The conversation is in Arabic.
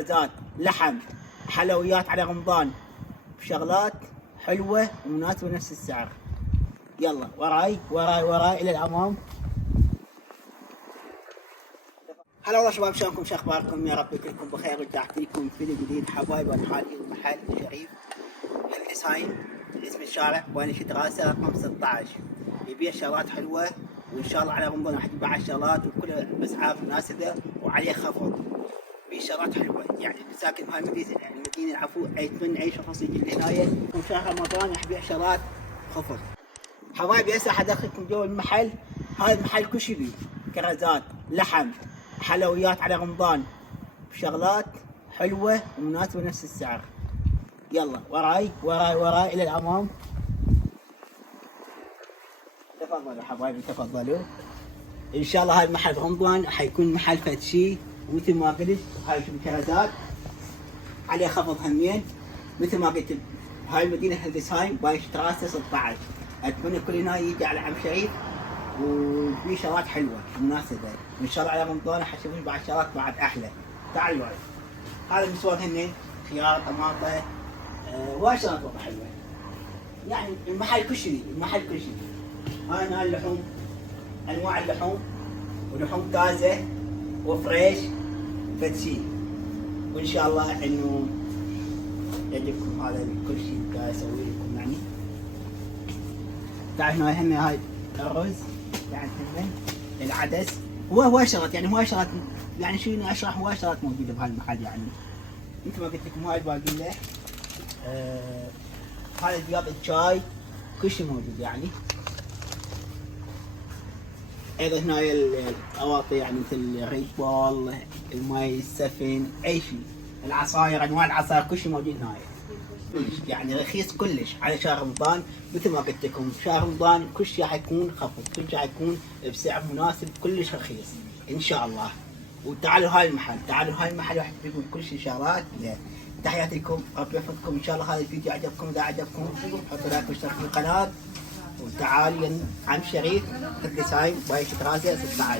كرزات، لحم، حلويات على رمضان، بشغلات حلوة ومناسبة نفس السعر. يلا وراي وراي وراي إلى الأمام. هلا والله شباب، شلونكم؟ شو اخباركم؟ يا رب كلكم بخير. رجعت لكم فيديو جديد حبايب. انا حالي محل شريف الديزاين، اسم الشارع بوانيش دراسة رقم 16. يبيع شغلات حلوة وان شاء الله على رمضان راح تبيع الشغلات وكل باسعار مناسبة وعليه خفض. في شغلات حلوة يعني ساكن بهاي المدينة، يعني المدينة العفو يتمنى يعيش شخص يجي لهنايا وشهر رمضان راح يبيع شغلات خفض. حبايبي هسه حدخلكم جو المحل. هذا المحل كل شيء بيه كرزات، لحم، حلويات على رمضان، بشغلات حلوة ومناسبة نفس السعر. يلا وراي وراي وراي إلى الأمام. تفضلوا حبايبي تفضلوا. إن شاء الله هذا المحل رمضان حيكون محل فد شيء، ومثل ما قلت هاي كرزات عليه خفض همين. مثل ما قلت هاي المدينة هلدسهايم بايش تراسة 16. أتمنى كل هنا يجي على عم شريف وفي شغلات حلوة مناسبة، وإن شاء الله على رمضان حتشوفون بعد شغلات بعد أحلى. تعالوا هذا المسوار هني خيار طماطة وايد شغلات والله حلوة. يعني المحل كل شيء، المحل كل شيء. هاي اللحوم، أنواع اللحوم ولحوم تازة وفريش فد شيء، وإن شاء الله إنه يعجبكم هذا كل شيء قاعد أسوي لكم. يعني تعرفون هاي الرز يعني العدس، هو شغلات يعني هواي شغلات يعني شو اشرح. هواي شغلات موجوده بهاي المحل يعني مثل ما قلت لكم. هاي الباقيله هاي بياض الشاي كل شيء موجود يعني. ايضا هنا الاواطي يعني مثل ريد بول، الماي السفن، اي شيء، العصاير، انواع العصاير كل شيء موجود هنا يعني رخيص كلش على شهر رمضان. مثل ما قلت لكم شهر رمضان كل شيء حيكون خفض، كل شيء حيكون بسعر مناسب كلش رخيص ان شاء الله. وتعالوا هاي المحل، تعالوا هاي المحل راح تجيبون كل شيء شغلات. تحياتي لكم، ربي يحفظكم. ان شاء الله هذا الفيديو عجبكم. اذا عجبكم حطوا لايك واشتركوا في القناه. وتعالوا عم شريف الديزاين بايش تراسه 16.